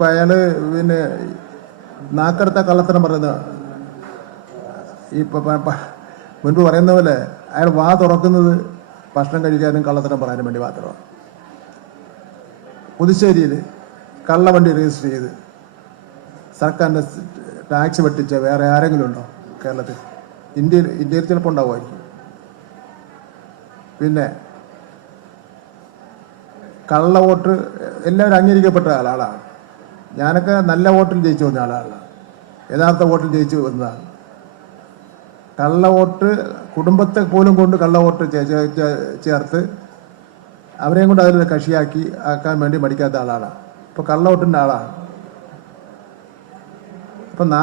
ഇപ്പം അയാൾ പിന്നെ നാക്കടുത്ത കള്ളത്തരം പറയുന്ന ഈ പ- പ- പ- മുൻപ് പറയുന്ന പോലെ അയാൾ വാ തുറക്കുന്നത് ഭക്ഷണം കഴിക്കാനും കള്ളത്തരം പറയാനും വേണ്ടി മാത്രമാണ്. പുതുശ്ശേരിയിൽ കള്ളവണ്ടി രജിസ്റ്റർ ചെയ്ത് സർക്കാരിന്റെ ടാക്സ് വെട്ടിച്ച വേറെ ആരെങ്കിലും ഉണ്ടോ കേരളത്തിൽ? ഇന്ത്യയിൽ ഇന്ത്യയിൽ ചിലപ്പോൾ ഉണ്ടാവുമായിരിക്കും. പിന്നെ കള്ള വോട്ട് എല്ലാവരും അംഗീകരിക്കപ്പെട്ട ആളാണ്. ഞാനൊക്കെ നല്ല വോട്ടിൽ ജയിച്ചു വന്ന ആളാണ്. യഥാർത്ഥ വോട്ടിൽ ജയിച്ചു വന്നതാണ് കള്ള വോട്ട് കുടുംബത്തെ പോലും കൊണ്ട് കള്ള വോട്ട് ചേർത്ത് അവരെയും കൊണ്ട് അതിൽ കഷിയാക്കി ആക്കാൻ വേണ്ടി മടിക്കാത്ത ആളാണ്. ഇപ്പൊ കള്ള വോട്ടിന്റെ ആളാണ്. ഇപ്പൊ നാ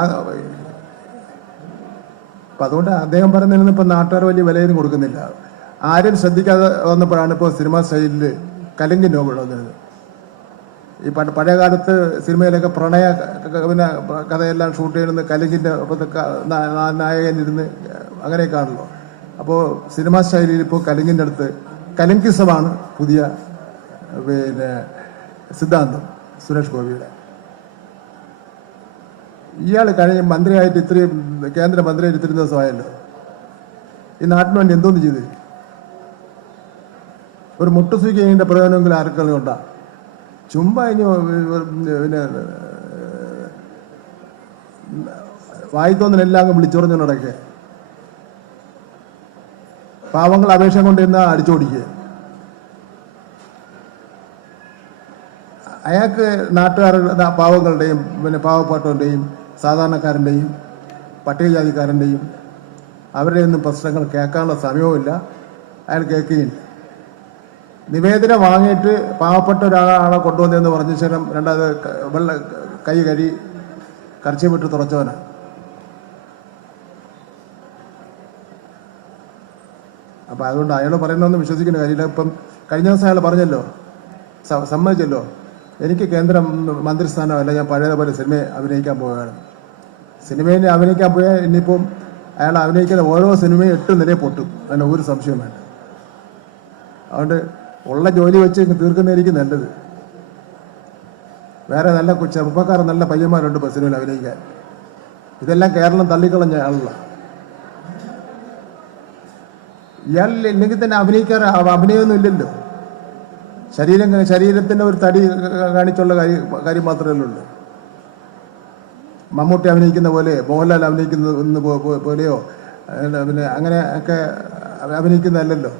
അപ്പൊ അതുകൊണ്ട് അദ്ദേഹം പറയുന്നതിന് ഇപ്പൊ നാട്ടുകാർ വലിയ വിലയൊന്നും കൊടുക്കുന്നില്ല. ആരും ശ്രദ്ധിക്കാതെ വന്നപ്പോഴാണ് ഇപ്പോൾ സിനിമാ സ്റ്റൈലിൽ കലിംഗ് നോവൽ വന്നത് ഈ പഴയ കാലത്ത് സിനിമയിലൊക്കെ പ്രണയ പിന്നെ കഥയെല്ലാം ഷൂട്ട് ചെയ്യുന്നത് കലിജിന്റെ ഒപ്പത്ത് ക- നാ- നാ- നായകൻ ഇരുന്ന് അങ്ങനെയൊക്കെയാണല്ലോ. അപ്പോൾ സിനിമാ ശൈലിയിൽ ഇപ്പോൾ കലിങ്ങിന്റെ അടുത്ത് കലിങ്കിസമാണ് പുതിയ പിന്നെ സിദ്ധാന്തം സുരേഷ് ഗോപിയുടെ. ഇയാൾ കഴിഞ്ഞ മന്ത്രിയായിട്ട് ഇത്രയും കേന്ദ്ര മന്ത്രിയായിട്ട് ഇത്രയും ദിവസമായല്ലോ. ഈ നാട്ടിന് വേണ്ടി എന്തോന്ന് ചെയ്ത്? ഒരു മുട്ടുസൂക്കിന്റെ പ്രയോജനമെങ്കിലും ആർക്കെങ്കിലും ഉണ്ടാ? ചുമ്മാ ഇനി പിന്നെ വായിത്തോന്നിനെല്ലാം അങ്ങ് വിളിച്ചോറിഞ്ഞു നടക്കെ. പാവങ്ങൾ അപേക്ഷ കൊണ്ടിരുന്ന അടിച്ചോടിക്കുക അയാൾക്ക് നാട്ടുകാരുടെ പാവങ്ങളുടെയും പിന്നെ പാവപ്പെട്ടവരുടെയും സാധാരണക്കാരന്റെയും പട്ടികജാതിക്കാരന്റെയും അവരുടെ ഒന്നും പ്രശ്നങ്ങൾ കേൾക്കാനുള്ള സമയവുമില്ല. അയാൾ കേൾക്കുകയില്ല നിവേദനം വാങ്ങിയിട്ട് പാവപ്പെട്ട ഒരാളെ കൊണ്ടുവന്നതെന്ന് പറഞ്ഞ ശേഷം രണ്ടാമത് വെള്ള കൈ കരി കർച്ചി വിട്ട് തുറച്ചവന. അപ്പം അതുകൊണ്ട് അയാൾ പറയുന്നതെന്ന് വിശ്വസിക്കുന്ന കാര്യമില്ല. ഇപ്പം കഴിഞ്ഞ ദിവസം അയാൾ പറഞ്ഞല്ലോ സമ്മതിച്ചല്ലോ. എനിക്ക് കേന്ദ്ര മന്ത്രിസ്ഥാനമല്ല ഞാൻ പഴയതുപോലെ സിനിമയെ അഭിനയിക്കാൻ പോവുകയാണ്. സിനിമയിൽ അഭിനയിക്കാൻ പോയാൽ ഇനിയിപ്പം അയാൾ അഭിനയിക്കുന്ന ഓരോ സിനിമയും എട്ട് നിലയെ പൊട്ടും. അതിന് ഒരു സംശയം വേണ്ട അതുകൊണ്ട് ഉള്ള ജോലി വെച്ച് തീർക്കുന്നതായിരിക്കും നല്ലത്. വേറെ നല്ല ചെറുപ്പക്കാർ നല്ല പയ്യന്മാരുണ്ട് ബസ്സിനുവിൽ അഭിനയിക്കാൻ. ഇതെല്ലാം കേരളം തള്ളിക്കളഞ്ഞ ആളല്ല. ഇയാൾ ഇല്ലെങ്കിൽ തന്നെ അഭിനയിക്കാറ് അഭിനയമൊന്നും ഇല്ലല്ലോ. ശരീരം ശരീരത്തിന്റെ ഒരു തടി കാണിച്ചുള്ള കാര്യം കാര്യം മാത്രമേ ഉള്ളൂ. മമ്മൂട്ടി അഭിനയിക്കുന്ന പോലെ മോഹൻലാൽ അഭിനയിക്കുന്ന പോലെയോ പിന്നെ അങ്ങനെ ഒക്കെ അഭിനയിക്കുന്നതല്ലല്ലോ.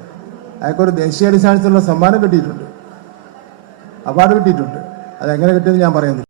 അയാൾക്കൊരു ദേശീയാടിസ്ഥാനത്തിലുള്ള സമ്മാനം കിട്ടിയിട്ടുണ്ട്. അവാർഡ് കിട്ടിയിട്ടുണ്ട്. അതെങ്ങനെ കിട്ടിയെന്ന് ഞാൻ പറയുന്നില്ല.